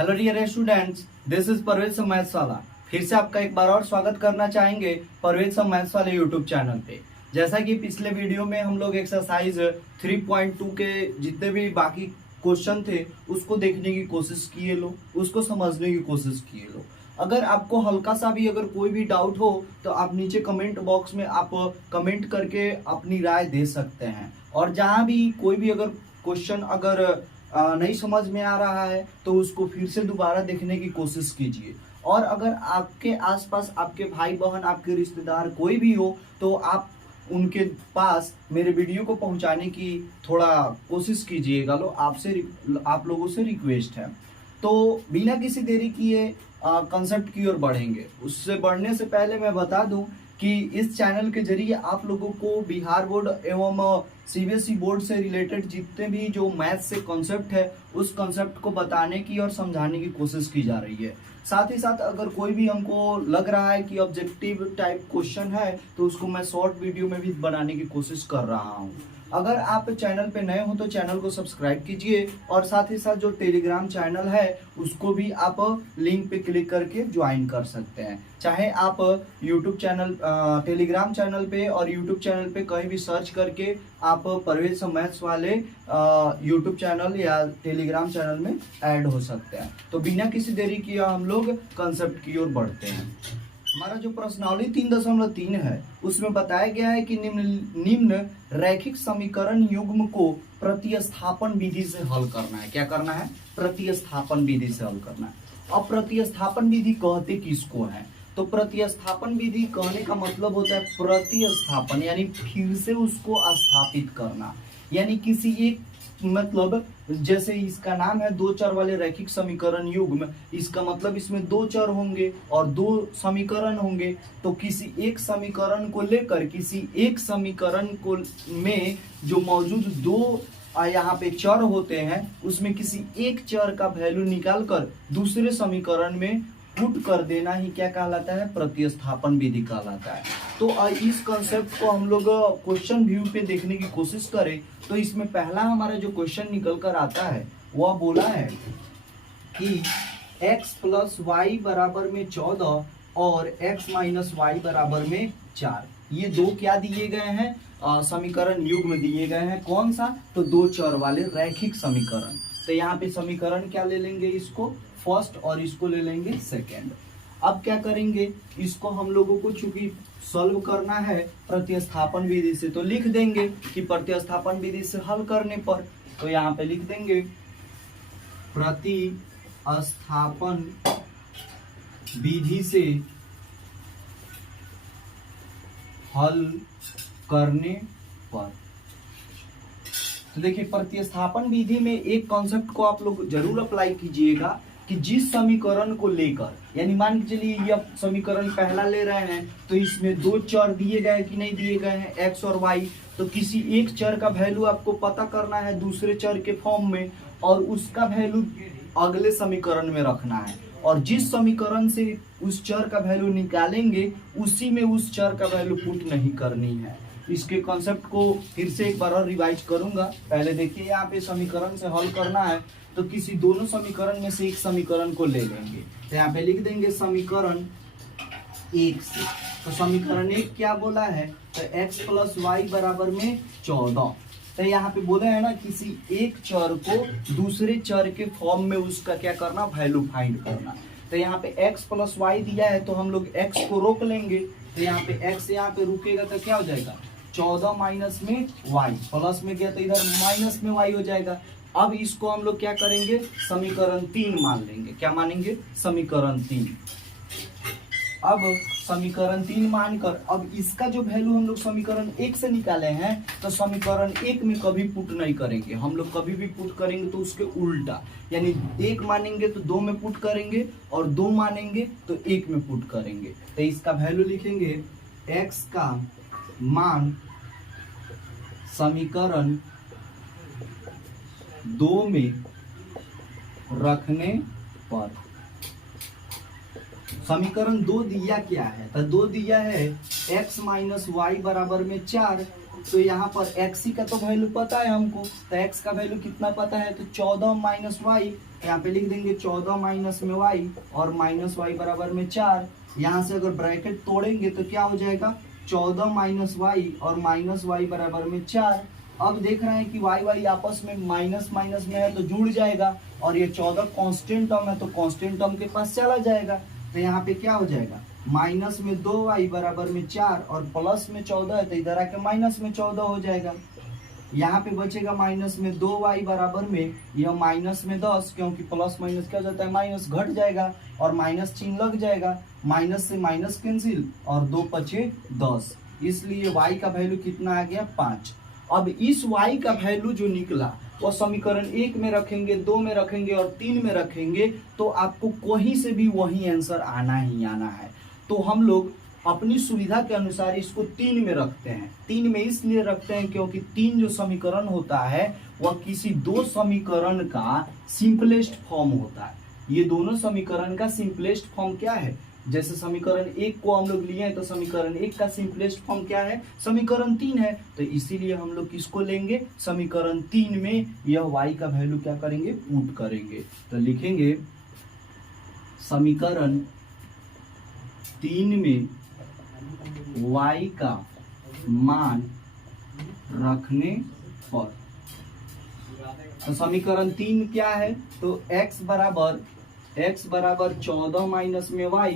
Hello dear students, this is Parvez sum maths वाला। फिर से आपका एक बार और स्वागत करना चाहेंगे परवेज सम मैथ्स वाले यूट्यूब चैनल पे। जैसा कि पिछले वीडियो में हम लोग एक्सरसाइज 3.2 के जितने भी बाकी क्वेश्चन थे उसको देखने की कोशिश किए लो, उसको समझने की कोशिश किए लो। अगर आपको हल्का सा भी अगर कोई भी डाउट हो तो आप नीचे कमेंट बॉक्स में आप कमेंट करके अपनी राय दे सकते हैं। और जहाँ भी कोई भी अगर क्वेश्चन अगर नहीं समझ में आ रहा है तो उसको फिर से दोबारा देखने की कोशिश कीजिए। और अगर आपके आसपास आपके भाई बहन आपके रिश्तेदार कोई भी हो तो आप उनके पास मेरे वीडियो को पहुंचाने की थोड़ा कोशिश कीजिएगा। आप लोगों से रिक्वेस्ट है। तो बिना किसी देरी किए कंसेप्ट की ओर बढ़ेंगे। उससे बढ़ने से पहले मैं बता दूं कि इस चैनल के जरिए आप लोगों को बिहार बोर्ड एवं सीबीएसई बोर्ड से रिलेटेड जितने भी जो मैथ से कॉन्सेप्ट है उस कॉन्सेप्ट को बताने की और समझाने की कोशिश की जा रही है। साथ ही साथ अगर कोई भी हमको लग रहा है कि ऑब्जेक्टिव टाइप क्वेश्चन है तो उसको मैं शॉर्ट वीडियो में भी बनाने की कोशिश कर रहा हूँ। अगर आप चैनल पे नए हो तो चैनल को सब्सक्राइब कीजिए और साथ ही साथ जो टेलीग्राम चैनल है उसको भी आप लिंक पे क्लिक करके ज्वाइन कर सकते हैं। चाहे आप यूट्यूब चैनल टेलीग्राम चैनल पे और यूट्यूब चैनल पे कहीं भी सर्च करके आप परवेज सम मैथ्स वाले यूट्यूब चैनल या टेलीग्राम चैनल में ऐड हो सकते हैं। तो बिना किसी देरी किए हम लोग कंसेप्ट की ओर बढ़ते हैं। हमारा जो प्रश्नावली 3.3 है उसमें बताया गया है कि निम्न रैखिक समीकरण युग्म को प्रतिस्थापन विधि से हल करना है। क्या करना है? प्रतिस्थापन विधि से हल करना है। अब प्रतिस्थापन विधि कहते किसको है? तो प्रतिस्थापन विधि कहने का मतलब होता है प्रतिस्थापन यानी फिर से उसको स्थापित करना। यानी किसी एक मतलब जैसे इसका नाम है दो चर वाले रैखिक समीकरण युग्म, इसका मतलब इसमें दो चर होंगे और दो समीकरण होंगे। तो किसी एक समीकरण को लेकर किसी एक समीकरण को में जो मौजूद दो यहाँ पे चर होते हैं उसमें किसी एक चर का वैल्यू निकालकर दूसरे समीकरण में पुट कर देना ही क्या कहलाता है? प्रतिस्थापन विधि कहलाता है। तो इस कंसेप्ट को हम लोग क्वेश्चन व्यू पे देखने की कोशिश करें तो इसमें पहला हमारा जो क्वेश्चन निकल कर आता है वह बोला है कि x प्लस वाई बराबर में 14 और x माइनस वाई बराबर में 4। ये दो क्या दिए गए हैं? समीकरण युग्म दिए गए हैं। कौन सा? तो दो चर वाले रैखिक समीकरण। तो यहाँ पे समीकरण क्या ले लेंगे? इसको फर्स्ट और इसको ले लेंगे सेकेंड। अब क्या करेंगे? इसको हम लोगों को चूंकि सॉल्व करना है प्रतिस्थापन विधि से तो लिख देंगे कि प्रतिस्थापन विधि से हल करने पर तो यहाँ पे लिख देंगे प्रतिस्थापन विधि से हल करने पर। तो देखिए प्रतिस्थापन विधि में एक कॉन्सेप्ट को आप लोग जरूर अप्लाई कीजिएगा कि जिस समीकरण को लेकर यानी मान के चलिए यह समीकरण पहला ले रहे हैं तो इसमें दो चर दिए गए कि नहीं दिए गए हैं x और y। तो किसी एक चर का वैल्यू आपको पता करना है दूसरे चर के फॉर्म में और उसका वैल्यू अगले समीकरण में रखना है और जिस समीकरण से उस चर का वैल्यू निकालेंगे उसी में उस चर का वैल्यू पुट नहीं करनी है। इसके कॉन्सेप्ट को फिर से एक बार और रिवाइज करूंगा। पहले देखिए यहाँ पे समीकरण से हल करना है तो किसी दोनों समीकरण में से एक समीकरण को ले लेंगे। तो यहाँ पे लिख देंगे समीकरण एक से। तो समीकरण एक क्या बोला है? तो x प्लस वाई बराबर में 14। तो यहाँ पे बोला है ना किसी एक चर को दूसरे चर के फॉर्म में उसका क्या करना? वैल्यू फाइंड करना। तो यहाँ पे x प्लस वाई दिया है तो हम लोग x को रोक लेंगे। तो यहाँ पे x यहाँ पे रुकेगा तो क्या हो जाएगा? 14 माइनस में y, प्लस में गया तो इधर माइनस में y हो जाएगा। अब इसको हम लोग क्या करेंगे? समीकरण 3 मान लेंगे। क्या मानेंगे? समीकरण 3। अब समीकरण 3 मानकर अब इसका जो वैल्यू हम लोग समीकरण 1 से निकाले हैं तो समीकरण 1 में कभी पुट नहीं करेंगे। हम लोग कभी भी पुट करेंगे तो उसके उल्टा यानी 1 मानेंगे तो 2 में पुट करेंगे और 2 मानेंगे तो 1 में पुट करेंगे। तो इसका वैल्यू लिखेंगे x का मान समीकरण 2 में रखने पर। समीकरण 2 दिया क्या है? तो 2 दिया है x माइनस वाई बराबर में 4, तो यहाँ पर x का तो वैल्यू पता है हमको, तो x का वैल्यू कितना पता है, तो 14 माइनस वाई, यहाँ पे लिख देंगे 14 माइनस में y और माइनस वाई बराबर में 4। यहाँ से अगर ब्रैकेट तोड़ेंगे तो क्या हो जाएगा, 14 माइनस वाई और माइनस वाई बराबर में 4। अब देख रहे हैं कि वाई वाई आपस में माइनस माइनस में है तो जुड़ जाएगा, और ये 14 कांस्टेंट टर्म है तो कांस्टेंट टर्म के पास चला जाएगा, तो यहाँ पे क्या हो जाएगा, माइनस में 2y बराबर में 4 और प्लस में 14 है तो इधर आके माइनस में 14 हो जाएगा। यहाँ पे बचेगा माइनस में 2y बराबर में यह माइनस में 10, क्योंकि प्लस माइनस क्या हो जाता है, माइनस घट जाएगा और माइनस चिन्ह लग जाएगा, माइनस से माइनस कैंसिल और 2 पचे 10, इसलिए y का वैल्यू कितना आ गया, 5। अब इस y का वैल्यू जो निकला वो समीकरण 1 में रखेंगे, 2 में रखेंगे और 3 में रखेंगे, तो आपको कहीं से भी वही आंसर आना ही आना है। तो हम लोग अपनी सुविधा के अनुसार इसको 3 में रखते हैं। 3 में इसलिए रखते हैं क्योंकि 3 जो समीकरण होता है वह किसी 2 समीकरण का सिंपलेस्ट फॉर्म होता है। ये दोनों समीकरण का सिंपलेस्ट फॉर्म क्या है, जैसे समीकरण 1 को हम लोग लिए हैं तो समीकरण 1 का सिंपलेस्ट फॉर्म क्या है, समीकरण 3 है, तो इसीलिए हम लोग किसको लेंगे, समीकरण 3 में यह y का वैल्यू क्या करेंगे, पुट करेंगे। तो लिखेंगे समीकरण 3 में y का मान रखने पर, तो समीकरण 3 क्या है, तो x बराबर 14 माइनस में y,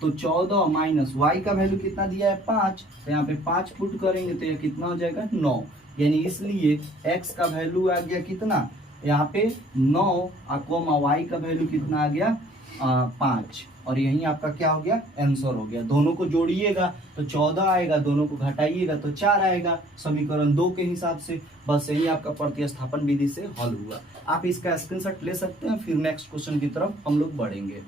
तो 14 माइनस y का वैल्यू कितना दिया है, 5, तो यहाँ पे 5 पुट करेंगे तो यह कितना हो जाएगा, 9, यानी इसलिए x का वैल्यू आ गया कितना, यहाँ पे 9 कोमा y का वैल्यू कितना आ गया, 5, और यही आपका क्या हो गया, आंसर हो गया। दोनों को जोड़िएगा तो 14 आएगा, दोनों को घटाइएगा तो 4 आएगा समीकरण 2 के हिसाब से। बस यही आपका प्रतिस्थापन विधि से हल हुआ। आप इसका स्क्रीनशॉट ले सकते हैं, फिर नेक्स्ट क्वेश्चन की तरफ हम लोग बढ़ेंगे।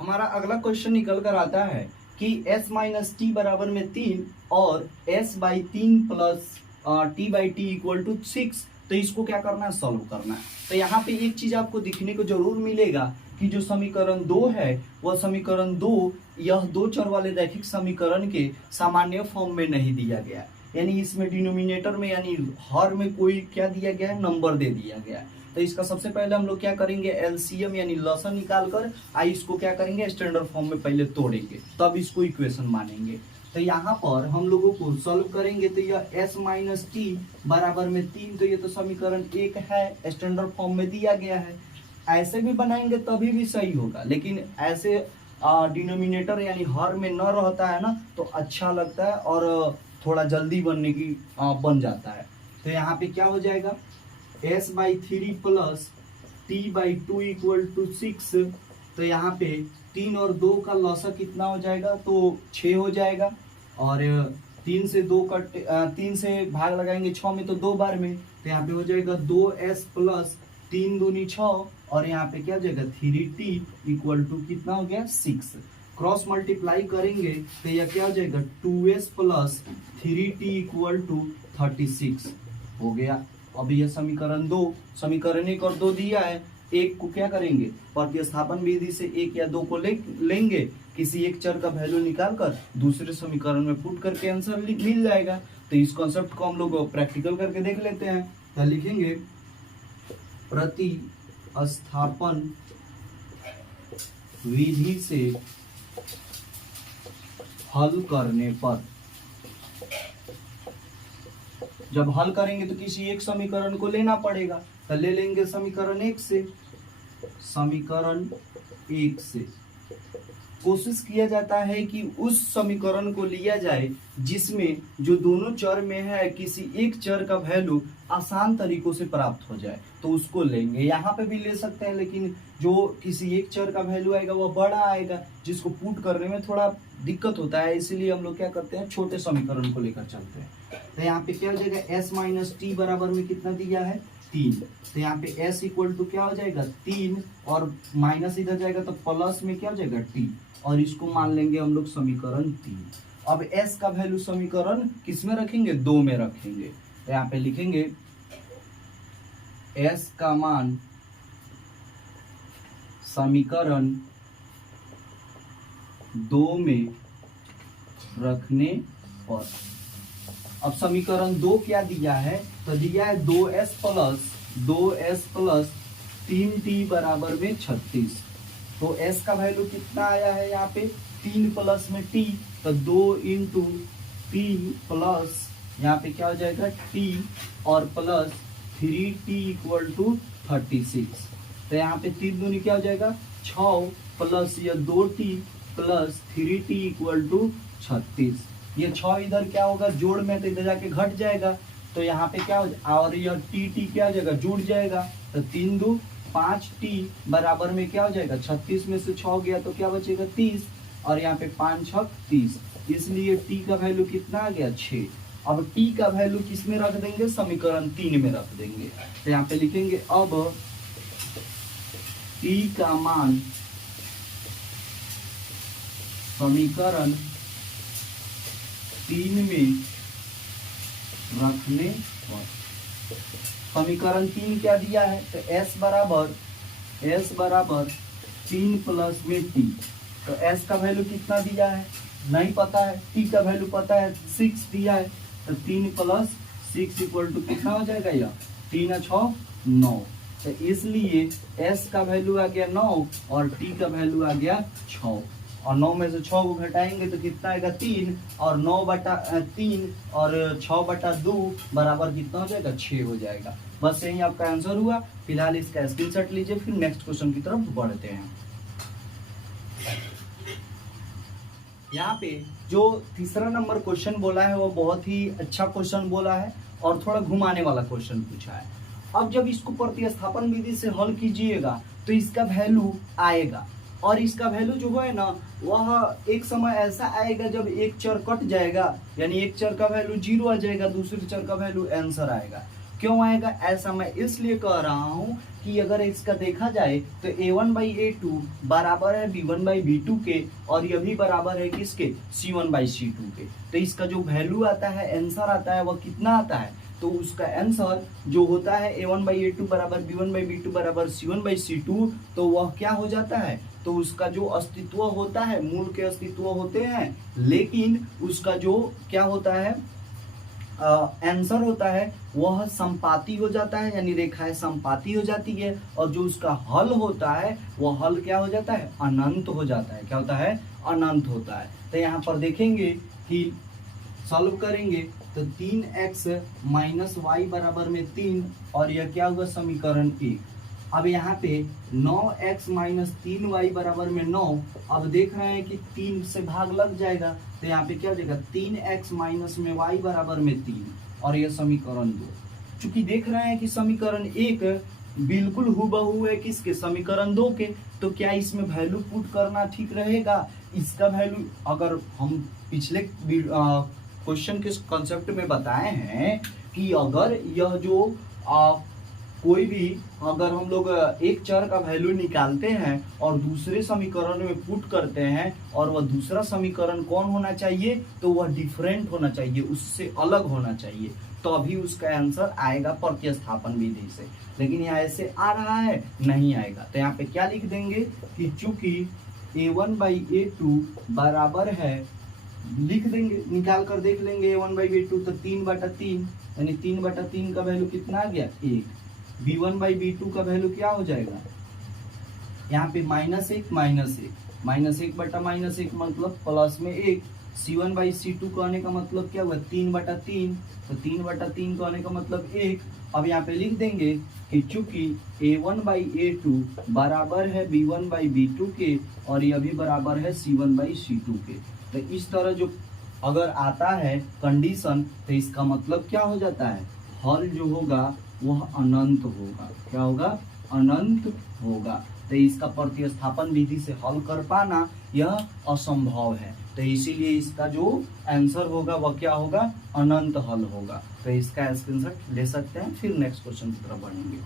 हमारा अगला क्वेश्चन निकल कर आता है कि s माइनस टी बराबर में 3 और s by 3 plus t by t equal to 6, तो इसको क्या करना है, सॉल्व करना है। तो यहाँ पे एक चीज आपको दिखने को जरूर मिलेगा कि जो समीकरण 2 है वह समीकरण 2 यह 2 चर वाले रैखिक समीकरण के सामान्य फॉर्म में नहीं दिया गया, यानी इसमें डिनोमिनेटर में यानी हर में कोई क्या दिया गया है, नंबर दे दिया गया है। तो इसका सबसे पहले हम लोग क्या करेंगे, एलसीएम यानी लसन निकाल कर इसको क्या करेंगे, स्टैंडर्ड फॉर्म में पहले तोड़ेंगे, तब इसको इक्वेशन मानेंगे। तो यहाँ पर हम लोगों को सॉल्व करेंगे तो यह s माइनस टी बराबर में 3, तो ये तो समीकरण 1 है, स्टैंडर्ड फॉर्म में दिया गया है। ऐसे भी बनाएंगे तभी भी सही होगा, लेकिन ऐसे डिनोमिनेटर यानी हर में न रहता है ना तो अच्छा लगता है और थोड़ा जल्दी बनने की बन जाता है। तो यहाँ पे क्या हो जाएगा, s by 3 plus t by 2 equal to 6, तो यहाँ पे 3 और 2 का लॉसा कितना हो जाएगा, तो 6 हो जाएगा, और 3 से 2 का 3 से भाग लगाएंगे 6 में तो 2 बार में, तो यहाँ पे हो जाएगा 2s प्लस 3 दूनी 6, और यहाँ पे क्या हो जाएगा 3t इक्वल टू कितना हो गया 6। क्रॉस मल्टीप्लाई करेंगे तो यह क्या हो जाएगा 2s plus 3t equal to 36 हो गया। अब यह समीकरण 2, समीकरण 1 और 2 दिया है, एक को क्या करेंगे, प्रतिस्थापन विधि से 1 या 2 को लेंगे, किसी एक चर का वैल्यू निकाल कर दूसरे समीकरण में पुट करके आंसर मिल जाएगा। तो इस कॉन्सेप्ट को हम लोग प्रैक्टिकल करके देख लेते हैं। तो लिखेंगे प्रतिस्थापन विधि से हल करने पर, जब हल करेंगे तो किसी एक समीकरण को लेना पड़ेगा, तो ले लेंगे समीकरण 1 से। समीकरण 1 से कोशिश किया जाता है कि उस समीकरण को लिया जाए जिसमें जो दोनों चर में है किसी एक चर का वैल्यू आसान तरीकों से प्राप्त हो जाए, तो उसको लेंगे। यहाँ पे भी ले सकते हैं, लेकिन जो किसी एक चर का वैल्यू आएगा वह बड़ा आएगा, जिसको पुट करने में थोड़ा दिक्कत होता है, इसीलिए हम लोग क्या करते हैं, छोटे समीकरण को लेकर चलते हैं। तो यहाँ पे क्या हो जाएगा, s माइनस टी बराबर में कितना दिया है, 3, तो यहाँ पे s इक्वल टू क्या हो जाएगा 3, और माइनस इधर जाएगा तो प्लस में क्या हो जाएगा t, और इसको मान लेंगे हम लोग समीकरण 3। अब s का वैल्यू समीकरण किस में रखेंगे, 2 में रखेंगे। तो यहाँ पे लिखेंगे s का मान समीकरण 2 में रखने पर। अब समीकरण 2 क्या दिया है, तो दिया है 2s प्लस 3t बराबर में 36। तो s का वैल्यू कितना आया है यहाँ पे 3 प्लस में t, तो 2 इंटू 3 प्लस यहाँ पे क्या हो जाएगा t और प्लस 3t इक्वल टू 36। तो यहाँ पे 3 दूनी क्या हो जाएगा 6 प्लस ये 2t plus 3t equal to 36। ये 6 इधर क्या होगा जोड़ में, तो इधर जाके घट जाएगा, तो यहाँ पे क्या हो और यह टी क्या हो जाएगा जुड़ जाएगा, तो 3 2 5t बराबर में क्या हो जाएगा 36 में से 6 गया तो क्या बचेगा 30, और यहाँ पे 5 6 30, इसलिए t का वैल्यू कितना आ गया 6। अब t का वैल्यू किस में रख देंगे, समीकरण 3 में रख देंगे। तो यहाँ पे लिखेंगे अब t का मान समीकरण 3 में रखने पर। समीकरण 3 क्या दिया है, तो s बराबर 3 प्लस में t। तो s का वैल्यू कितना दिया है नहीं पता है, t का वैल्यू पता है 6 दिया है, तो 3 प्लस 6 इक्वल टू कितना हो जाएगा, यह 3 6 9। तो इसलिए s का वैल्यू आ गया 9 और t का वैल्यू आ गया 6, और 9 में से 6 को घटाएंगे तो कितना आएगा 3, और 9/3 और 6/2 बराबर कितना हो जाएगा 6 हो जाएगा। बस यही आपका आंसर हुआ। फिलहाल इसका स्क्रीनशॉट लीजिए, फिर नेक्स्ट क्वेश्चन की तरफ बढ़ते हैं। यहाँ पे जो तीसरा नंबर क्वेश्चन बोला है वो बहुत ही अच्छा क्वेश्चन बोला है और थोड़ा घुमाने वाला क्वेश्चन पूछा है। अब जब इसको प्रतिस्थापन विधि से हल कीजिएगा तो इसका वैल्यू आएगा, और इसका वैल्यू जो है ना वह एक समय ऐसा आएगा जब एक चर कट जाएगा, यानी एक चर का वैल्यू 0 आ जाएगा, दूसरे चर का वैल्यू आंसर आएगा। क्यों आएगा ऐसा मैं इसलिए कह रहा हूं कि अगर इसका देखा जाए तो a1/a2 बराबर है b1/b2 के, और यह भी बराबर है किसके c1/c2 के। तो इसका जो वैल्यू आता है आंसर आता है वह कितना आता है, तो उसका आंसर जो होता है a1/a2 बराबर b1/b2 बराबर c1/c2, तो वह क्या हो जाता है, तो उसका जो अस्तित्व होता है, मूल के अस्तित्व होते हैं, लेकिन उसका जो क्या होता है आंसर होता है वह संपाती हो जाता है, यानी रेखाएं संपाती हो जाती है, और जो उसका हल होता है वह हल क्या हो जाता है अनंत हो जाता है। क्या होता है अनंत होता है। तो यहाँ पर देखेंगे कि सॉल्व करेंगे तो 3x माइनस वाई बराबर में 3, और यह क्या हुआ समीकरण 1। अब यहाँ पे 9x माइनस 3y बराबर में 9, अब देख रहे हैं कि 3 से भाग लग जाएगा, तो यहाँ पे क्या हो जाएगा 3x माइनस में y बराबर में 3, और यह समीकरण 2। चूंकि देख रहे हैं कि समीकरण 1 बिल्कुल हूबहू है किसके समीकरण 2 के, तो क्या इसमें वैल्यू पुट करना ठीक रहेगा। इसका वैल्यू अगर हम पिछले क्वेश्चन के कॉन्सेप्ट में बताए हैं कि अगर यह जो कोई भी अगर हम लोग एक चर का वैल्यू निकालते हैं और दूसरे समीकरण में पुट करते हैं, और वह दूसरा समीकरण कौन होना चाहिए, तो वह डिफरेंट होना चाहिए, उससे अलग होना चाहिए, तो अभी उसका आंसर आएगा प्रतिस्थापन विधि से। लेकिन यहाँ ऐसे आ रहा है नहीं आएगा, तो यहाँ पे क्या लिख देंगे कि चूंकि a1/a2 बराबर है, लिख देंगे निकाल कर देख लेंगे a1/a2, तो 3/3 यानी 3/3 का वैल्यू कितना आ गया 1। b1/b2 का वैल्यू क्या हो जाएगा, यहाँ पे -1 -1 मतलब प्लस में 1। c1/c2 कहने का मतलब क्या हुआ 3/3, तो 3/3 कहने का मतलब 1। अब यहाँ पे लिख देंगे कि चूंकि a1/a2 बराबर है b1/b2 के, और यह भी बराबर है c1/c2 के, तो इस तरह जो अगर आता है कंडीशन, तो इसका मतलब क्या हो जाता है हल जो होगा वह अनंत होगा। क्या होगा अनंत होगा। तो इसका प्रतिस्थापन विधि से हल कर पाना यह असंभव है, तो इसीलिए इसका जो आंसर होगा वह क्या होगा अनंत हल होगा। तो इसका स्क्रीनशॉट ले सकते हैं, फिर नेक्स्ट क्वेश्चन की तरफ बढ़ेंगे।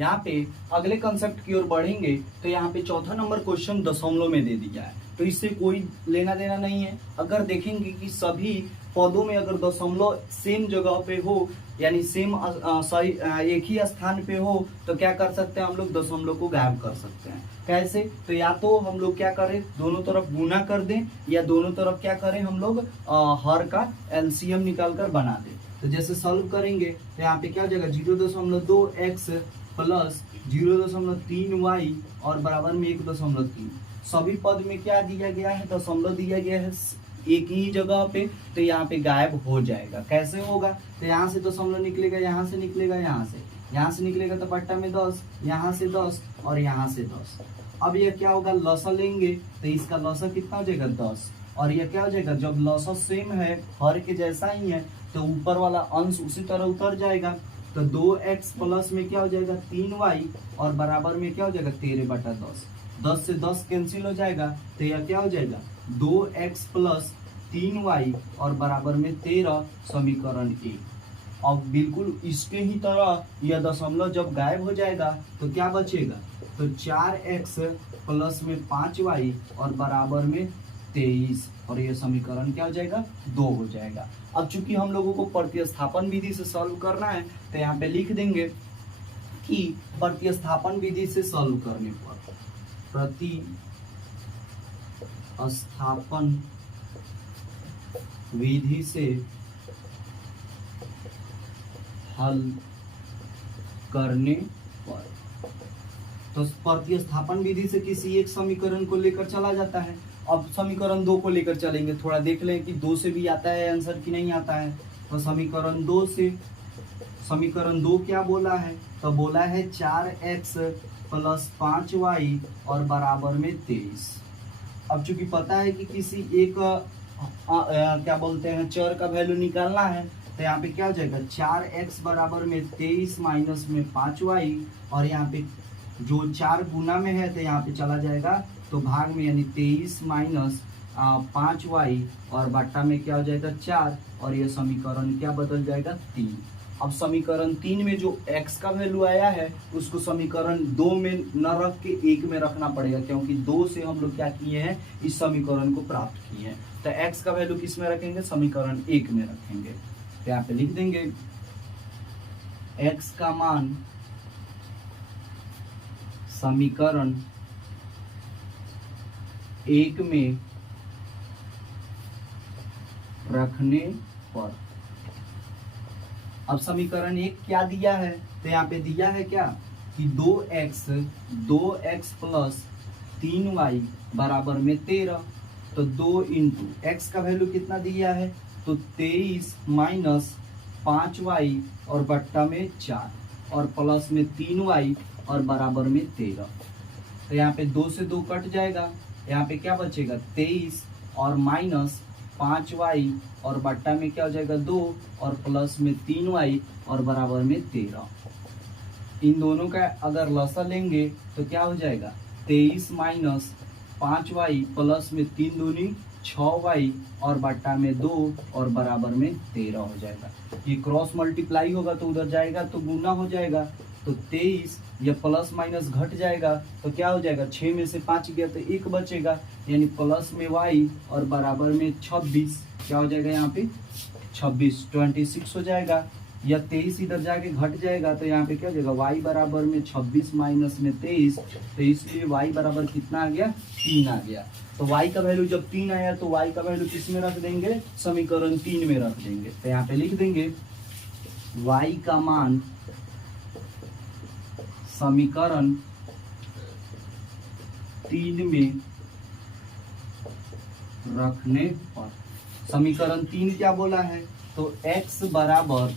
यहाँ पे अगले कंसेप्ट की ओर बढ़ेंगे तो यहाँ पे चौथा नंबर क्वेश्चन दशमलव में दे दिया है, तो इससे कोई लेना देना नहीं है। अगर देखेंगे कि सभी पदों में अगर दशमलव सेम जगह पे हो, यानी सेम सही एक ही स्थान पे हो, तो क्या कर सकते हैं हम लोग, दशमलव को गायब कर सकते हैं। कैसे, तो या तो हम लोग क्या करें, दोनों तरफ गुना कर दें, या दोनों तरफ क्या करें हम लोग हर का एलसीएम निकाल कर बना दें। तो जैसे सॉल्व करेंगे तो यहाँ पे क्या हो जाएगा, 0.2x प्लस 0.3y और बराबर में 1.3। सभी पद में क्या दिया गया है, दशमलव दिया गया है एक ही जगह पे, तो यहाँ पे गायब हो जाएगा। कैसे होगा, तो यहाँ से दशमलव निकलेगा, यहाँ से निकलेगा, यहाँ से निकलेगा तो बट्टा में 10, यहाँ से 10 और यहाँ से 10। अब यह क्या होगा, लसा लेंगे तो इसका लसा कितना हो जाएगा, 10। और यह क्या हो जाएगा, जब लसा सेम है, हर के जैसा ही है, तो ऊपर वाला अंश उसी तरह उतर जाएगा। तो 2x प्लस में क्या हो जाएगा, 3y और बराबर में क्या हो जाएगा, 13/10। 10 से 10 कैंसिल हो जाएगा, तो यह क्या हो जाएगा, 2x प्लस 3y और बराबर में 13, समीकरण 1। अब बिल्कुल इसके ही तरह यह दशमलव जब गायब हो जाएगा तो क्या बचेगा, तो 4x प्लस में 5y और बराबर में 23, और यह समीकरण क्या हो जाएगा, 2 हो जाएगा। अब चूंकि हम लोगों को प्रतिस्थापन विधि से सॉल्व करना है, तो यहाँ पे लिख देंगे कि प्रतिस्थापन विधि से सॉल्व करने पर, प्रतिस्थापन विधि से हल करने पर, तो प्रतिस्थापन विधि से किसी एक समीकरण को लेकर चला जाता है। अब समीकरण 2 को लेकर चलेंगे, थोड़ा देख लें कि 2 से भी आता है आंसर कि नहीं आता है। तो समीकरण 2 से, समीकरण 2 क्या बोला है, तो बोला है 4x प्लस 5y और बराबर में 23। अब चूंकि पता है कि किसी एक क्या बोलते हैं चर का वैल्यू निकालना है, तो यहाँ पे क्या हो जाएगा, 4x बराबर में 23 माइनस में 5y, और यहाँ पे जो 4 गुना में है तो यहाँ पे चला जाएगा तो भाग में, यानी 23 माइनस 5y और बट्टा में क्या हो जाएगा 4, और ये समीकरण क्या बदल जाएगा, 3। अब समीकरण 3 में जो x का वैल्यू आया है उसको समीकरण 2 में न रख के 1 में रखना पड़ेगा, क्योंकि 2 से हम लोग क्या किए हैं, इस समीकरण को प्राप्त किए हैं। तो x का वैल्यू किस में रखेंगे, समीकरण 1 में रखेंगे। तो यहाँ पे लिख देंगे x का मान समीकरण 1 में रखने पर। अब समीकरण 1 क्या दिया है, तो यहाँ पे दिया है क्या कि 2x प्लस 3y बराबर में 13, तो 2 इंटू एक्स का वैल्यू कितना दिया है, तो 23 माइनस 5y और बट्टा में 4 और प्लस में 3y और बराबर में 13। तो यहाँ पे 2 से 2 कट जाएगा, यहाँ पे क्या बचेगा, 23 और माइनस 5y और बट्टा में क्या हो जाएगा 2 और प्लस में 3y और बराबर में 13। इन दोनों का अगर लसा लेंगे तो क्या हो जाएगा, 23 माइनस 5y प्लस में 3 दूनी 6y और बट्टा में 2 और बराबर में 13 हो जाएगा। ये क्रॉस मल्टीप्लाई होगा तो उधर जाएगा तो गुना हो जाएगा, तो 23 ये प्लस माइनस घट जाएगा तो क्या हो जाएगा, 6 में से 5 गया तो 1 बचेगा, यानी प्लस में y और बराबर में 26, क्या हो जाएगा यहाँ पे 26 हो जाएगा। या 23 इधर जाके घट जाएगा तो यहाँ पे क्या हो जाएगा, y बराबर में 26 माइनस में 23, तो इसलिए y बराबर कितना आ गया, 3 आ गया। तो y का वैल्यू जब 3 आया तो y का वैल्यू किस में रख देंगे, समीकरण 3 में रख देंगे। तो यहाँ पे लिख देंगे y का मान समीकरण 3 में रखने पर। समीकरण 3 क्या बोला है, तो x बराबर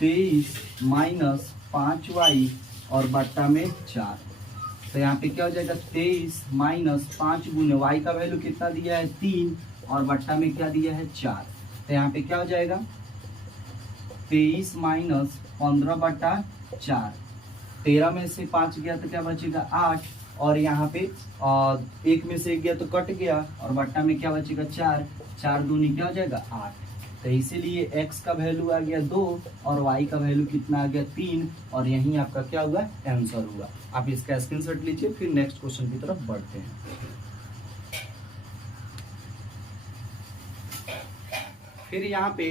23 माइनस 5y और बट्टा में 4। तो यहाँ पे क्या हो जाएगा, 23 माइनस 5 गुने y का वैल्यू कितना दिया है 3 और बट्टा में क्या दिया है 4। तो यहाँ पे क्या हो जाएगा, 23 माइनस 15/4, 13 में से 5 गया तो क्या बचेगा 8, और यहाँ पे 1 में से 1 गया तो कट गया और बट्टा में क्या बचेगा 4, 4 दूनी क्या हो जाएगा 8। तो इसीलिए x का वैल्यू आ गया 2 और y का वैल्यू कितना आ गया 3 और यही आपका क्या हुआ आंसर हुआ। आप इसका स्क्रीनशॉट लीजिए, फिर नेक्स्ट क्वेश्चन की तरफ बढ़ते हैं। फिर यहाँ पे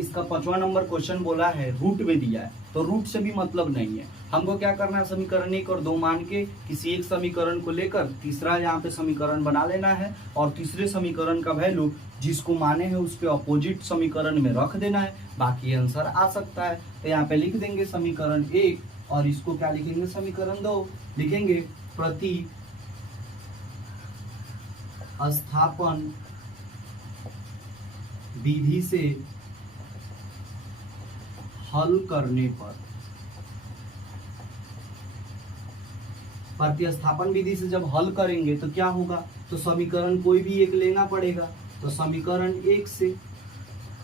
इसका 5वां नंबर क्वेश्चन बोला है रूट में दिया है, तो रूट से भी मतलब नहीं है। हमको क्या करना है, समीकरण 1 और 2 मान के किसी एक समीकरण को लेकर तीसरा यहाँ पे समीकरण बना लेना है और तीसरे समीकरण का वैल्यू जिसको माने हैं उसके अपोजिट समीकरण में रख देना है, बाकी आंसर आ सकता है। तो यहाँ पे लिख देंगे समीकरण 1 और इसको क्या लिखेंगे समीकरण 2 लिखेंगे। प्रति स्थापन विधि से हल करने पर, प्रतिस्थापन विधि से जब हल करेंगे तो क्या होगा, तो समीकरण कोई भी एक लेना पड़ेगा। तो समीकरण 1 से,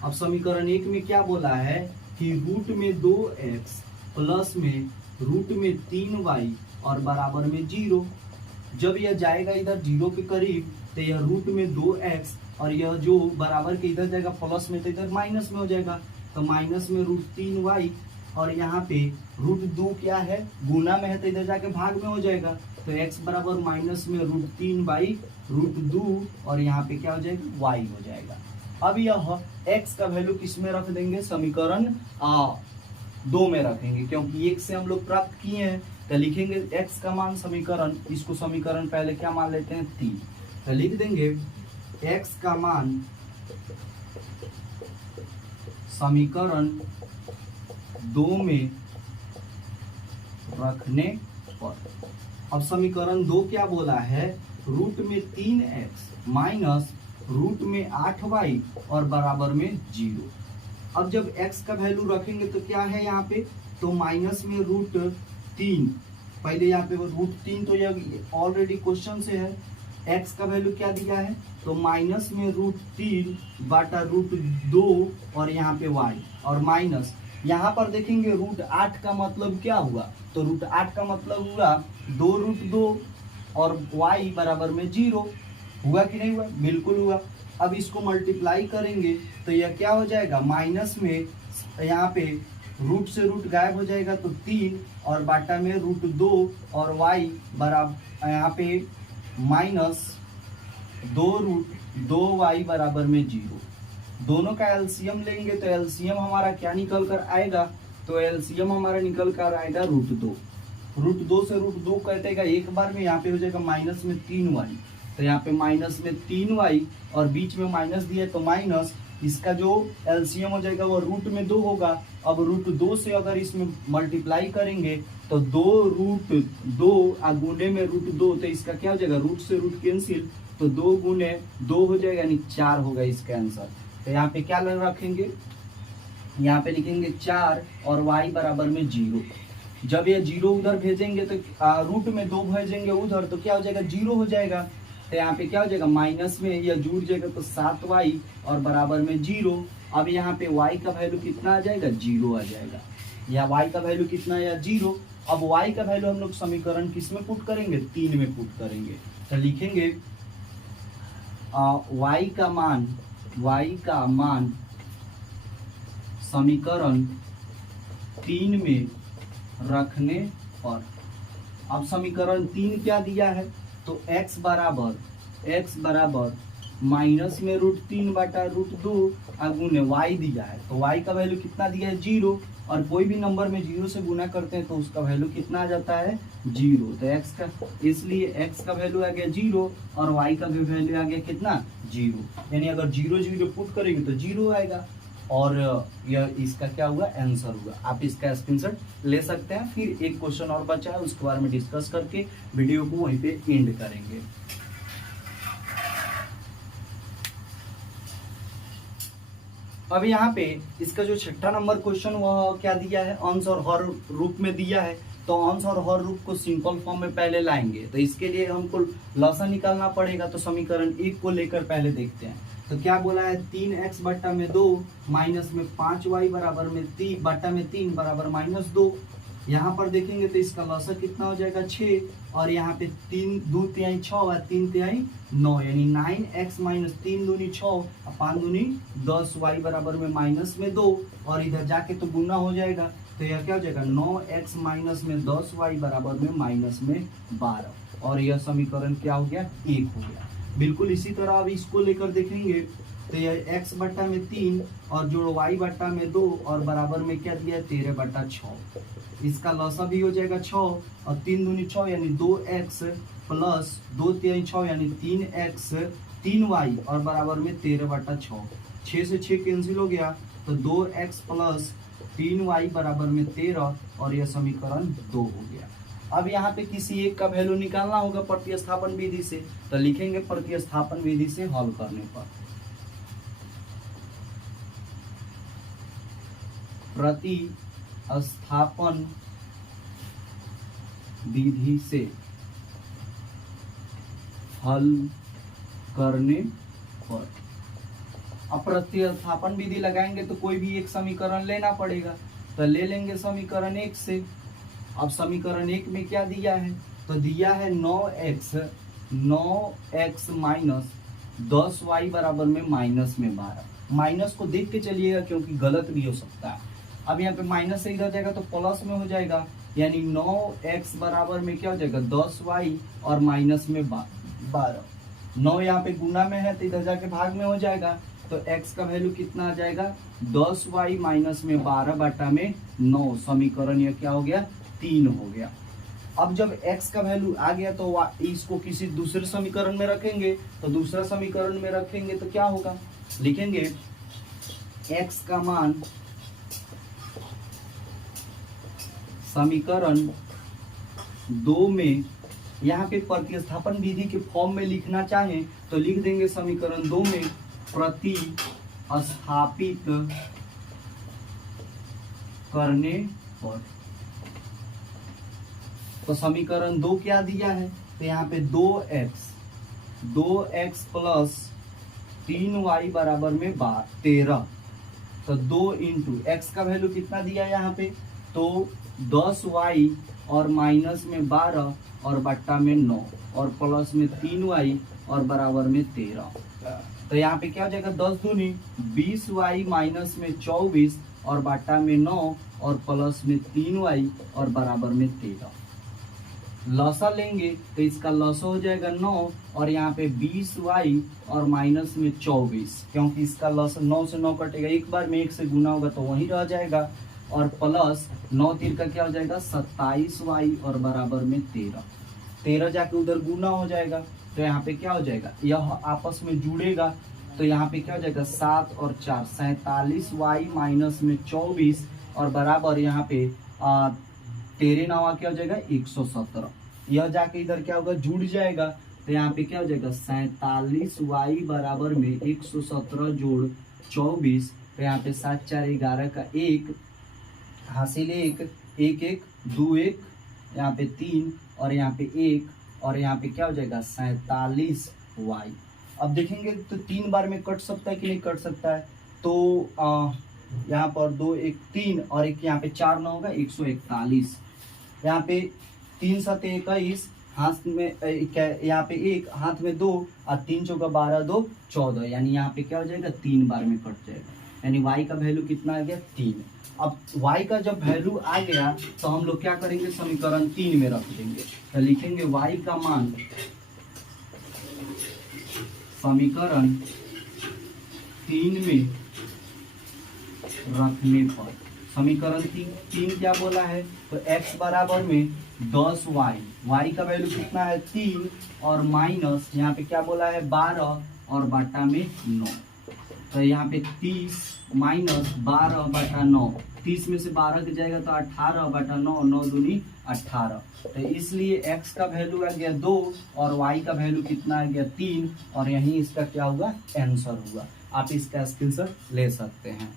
अब समीकरण 1 में क्या बोला है कि रूट में 2x प्लस में रूट में 3y और बराबर में 0। जब यह जाएगा इधर 0 के करीब तो यह रूट में 2x और यह जो बराबर के इधर जाएगा प्लस में तो इधर माइनस में हो जाएगा, तो माइनस में रूट 3y और यहाँ पे रूट 2 क्या है गुना में है तो इधर जाके भाग में हो जाएगा, तो x बराबर माइनस में रूट 3y रूट 2 और यहाँ पे क्या हो जाएगा y हो जाएगा। अब यह x का वैल्यू किस में रख देंगे, समीकरण 2 में रखेंगे, क्योंकि 1 से हम लोग प्राप्त किए हैं। तो लिखेंगे x का मान समीकरण, इसको समीकरण पहले क्या मान लेते हैं 3, तो लिख देंगे x का मान समीकरण 2 में रखने पर। अब समीकरण 2 क्या बोला है, रूट में 3x माइनस रूट में 8y और बराबर में 0। अब जब x का वैल्यू रखेंगे तो क्या है यहाँ पे, तो माइनस में रूट 3, पहले यहाँ पे रूट 3 तो यह ऑलरेडी क्वेश्चन से है। x का वैल्यू क्या दिया है, तो माइनस में रूट 3 बाटा रूट 2 और यहाँ पे y और माइनस यहाँ पर देखेंगे रूट 8 का मतलब क्या हुआ, तो रूट 8 का मतलब हुआ 2 रूट 2 और y बराबर में 0। हुआ कि नहीं हुआ, बिल्कुल हुआ। अब इसको मल्टीप्लाई करेंगे तो यह क्या हो जाएगा, माइनस में यहाँ पे रूट से रूट गायब हो जाएगा तो 3 और बाटा में रूट 2 और y बराबर यहाँ पे माइनस 2 रूट 2y बराबर में 0। दोनों का एलसीएम लेंगे तो एलसीएम हमारा क्या निकल कर आएगा, तो एलसीएम हमारा निकल कर आएगा रूट 2। रूट 2 से रूट 2 कटेगा एक बार में, यहाँ पे हो जाएगा माइनस में 3y, तो यहाँ पे माइनस में 3y और बीच में माइनस दिया है तो माइनस, इसका जो एलसीएम हो जाएगा वो रूट में 2 होगा। अब रूट 2 से अगर इसमें मल्टीप्लाई करेंगे तो 2 रूट 2 गुणे में रूट 2, तो इसका क्या हो जाएगा, रूट से रूट कैंसिल, तो 2 गुणे 2 हो जाएगा यानी 4 होगा इसका आंसर। तो यहाँ पे क्या रखेंगे, यहाँ पे लिखेंगे 4 और y बराबर में 0। जब ये 0 उधर भेजेंगे तो रूट में 2 भेजेंगे उधर तो क्या हो जाएगा 0 हो जाएगा, तो यहाँ पे क्या हो जाएगा माइनस में यह जुड़ जाएगा तो 7y और बराबर में 0। अब यहाँ पे y का वैल्यू कितना आ जाएगा, 0 आ जाएगा। या y का वैल्यू कितना या 0। अब y का वैल्यू हम लोग समीकरण किस में पुट करेंगे, 3 में पुट करेंगे, तो लिखेंगे y का मान समीकरण 3 में रखने पर। अब समीकरण 3 क्या दिया है, तो x बराबर माइनस में रूट 3 बाटा रूट 2 गुणे y दिया है, तो y का वैल्यू कितना दिया है 0, और कोई भी नंबर में 0 से गुना करते हैं तो उसका वैल्यू कितना आ जाता है 0। तो x का, इसलिए x का वैल्यू आ गया 0 और y का भी वैल्यू आ गया कितना 0, यानी अगर 0 0 पुट करेंगे तो 0 आएगा और यह इसका क्या हुआ आंसर हुआ। आप इसका स्क्रीनशॉट ले सकते हैं। फिर एक क्वेश्चन और बचा है, उसके बारे में डिस्कस करके वीडियो को वहीं पे एंड करेंगे। अब यहाँ पे इसका जो 6ठा नंबर क्वेश्चन वह क्या दिया है, अंश और हर रूप में दिया है। तो अंश और हर रूप को सिंपल फॉर्म में पहले लाएंगे, तो इसके लिए हमको लॉसा निकालना पड़ेगा। तो समीकरण 1 को लेकर पहले देखते हैं। तो क्या बोला है, 3x बट्टा में 2 माइनस में 5y बराबर में 3 बट्टा में 3 बराबर -2। यहाँ पर देखेंगे तो इसका लॉसा कितना हो जाएगा 6, और यहाँ पे 3 2 तिहाई 6 और 3 तिहाई 9, यानी 9x माइनस 3 दूनी 6 और 5 दूनी 10, y बराबर में माइनस में 2, और इधर जाके तो गुना हो जाएगा, तो यह क्या हो जाएगा 9x माइनस में 10, y बराबर में माइनस में 12, और यह समीकरण क्या हो गया 1 हो गया। बिल्कुल इसी तरह अब इसको लेकर देखेंगे तो यह x बट्टा में 3 और जोड़ y बट्टा में 2 और बराबर में क्या दिया है 13 बट्टा 6। इसका लॉसा भी हो जाएगा 6 और 3 दूनी 6 यानी 2x प्लस 2 तिहाई 6 यानी 3x 3y और बराबर में 13 बट्टा 6। 6 से 6 कैंसिल हो गया तो 2x प्लस 3y बराबर में 13, और यह समीकरण 2 हो गया। अब यहाँ पे किसी एक का वैल्यू निकालना होगा प्रतिस्थापन विधि से, तो लिखेंगे प्रतिस्थापन विधि से हल करने पर प्रतिस्थापन विधि से हल करने पर। अब प्रतिस्थापन विधि लगाएंगे तो कोई भी एक समीकरण लेना पड़ेगा, तो ले लेंगे समीकरण 1 से। अब समीकरण 1 में क्या दिया है, तो दिया है 9x माइनस 10y बराबर में माइनस में 12। माइनस को देख के चलिएगा क्योंकि गलत भी हो सकता है। अब यहाँ पे माइनस से इधर जाएगा तो प्लस में हो जाएगा, यानी 9x बराबर में क्या हो जाएगा 10y और माइनस में 12। 9 यहाँ पे गुना में है तो इधर जाके भाग में हो जाएगा, तो x का वैल्यू कितना आ जाएगा 10y माइनस में 12 बटा में 9। समीकरण यह क्या हो गया 3 हो गया। अब जब x का वैल्यू आ गया तो इसको किसी दूसरे समीकरण में रखेंगे, तो दूसरा समीकरण में रखेंगे तो क्या होगा, लिखेंगे x का मान समीकरण 2 में, यहाँ पे प्रतिस्थापन विधि के फॉर्म में लिखना चाहें तो लिख देंगे समीकरण 2 में प्रतिस्थापित करने पर। तो समीकरण 2 क्या दिया है, तो यहाँ पे 2x प्लस 3y बराबर में 13, तो 2 इंटू एक्स का वैल्यू कितना दिया है यहाँ पे, तो 10y और माइनस में 12 और बट्टा में 9 और प्लस में 3y और बराबर में 13। तो यहाँ पे क्या हो जाएगा 10 दूनी 20y माइनस में 24 और बट्टा में 9 और प्लस में 3y और बराबर में 13। लसा लेंगे तो इसका लसा हो जाएगा 9 और यहाँ पे 20y और माइनस में 24, क्योंकि इसका लसा 9 से 9 कटेगा, एक बार में 1 से गुना होगा तो वहीं रह जाएगा, और प्लस 9 तीर का क्या हो जाएगा 27y और बराबर में 13 जाके उधर गुना हो जाएगा, तो यहाँ पे क्या हो जाएगा यह आपस में जुड़ेगा, तो यहाँ पे क्या हो जाएगा 7 और 4 47y माइनस में 24 और बराबर यहाँ पे 13 9 क्या हो जाएगा 117। यह जाके इधर क्या होगा जुड़ जाएगा, तो यहाँ पे क्या हो जाएगा 47y बराबर में 117 जोड़ 24, तो यहाँ पे 7 4 11 का 1 हासिल 1 1 1 2 1, यहाँ पे 3 और यहाँ पे 1 और यहाँ पे क्या हो जाएगा 47y। अब देखेंगे तो 3 बार में कट सकता है कि नहीं कट सकता है, तो यहाँ पर 2 1 3 और एक यहाँ पे 4 9 होगा 141, यहाँ पे 3 7 21 हाथ में यहाँ पे 1 हाथ में 2 और 3 चौका 12 2 14, यानी यहाँ पे क्या हो जाएगा 3 बार में कट जाएगा, यानी y का वैल्यू कितना आ गया 3। अब y का जब वैल्यू आ गया तो हम लोग क्या करेंगे समीकरण 3 में रख देंगे, तो लिखेंगे y का मान समीकरण 3 में रखने पर। समीकरण 3 क्या बोला है, तो x बराबर में 10y, y का वैल्यू कितना है 3 और माइनस यहाँ पे क्या बोला है 12 और बटा में 9, तो यहाँ पे 30 माइनस 12 बटा 9, 30 में से 12 के जाएगा तो 18 बटा 9 9 दूनी 18, तो इसलिए x का वैल्यू आ गया 2 और y का वैल्यू कितना आ गया 3, और यही इसका क्या होगा आंसर हुआ। आप इसका स्क्रीनशॉट ले सकते हैं।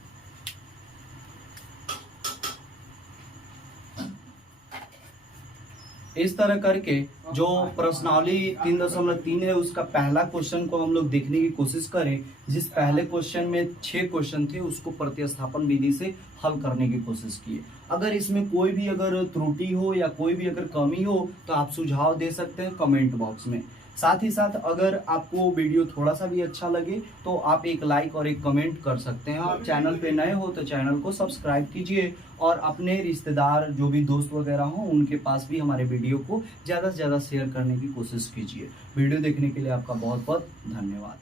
इस तरह करके जो प्रश्नावली 3.3 है उसका पहला क्वेश्चन को हम लोग देखने की कोशिश करें। जिस पहले क्वेश्चन में 6 क्वेश्चन थे उसको प्रतिस्थापन विधि से हल करने की कोशिश की। अगर इसमें कोई भी अगर त्रुटि हो या कोई भी अगर कमी हो तो आप सुझाव दे सकते हैं कमेंट बॉक्स में। साथ ही साथ अगर आपको वीडियो थोड़ा सा भी अच्छा लगे तो आप एक लाइक और एक कमेंट कर सकते हैं। आप चैनल पे नए हो तो चैनल को सब्सक्राइब कीजिए और अपने रिश्तेदार जो भी दोस्त वगैरह हो उनके पास भी हमारे वीडियो को ज़्यादा से ज़्यादा शेयर करने की कोशिश कीजिए। वीडियो देखने के लिए आपका बहुत बहुत धन्यवाद।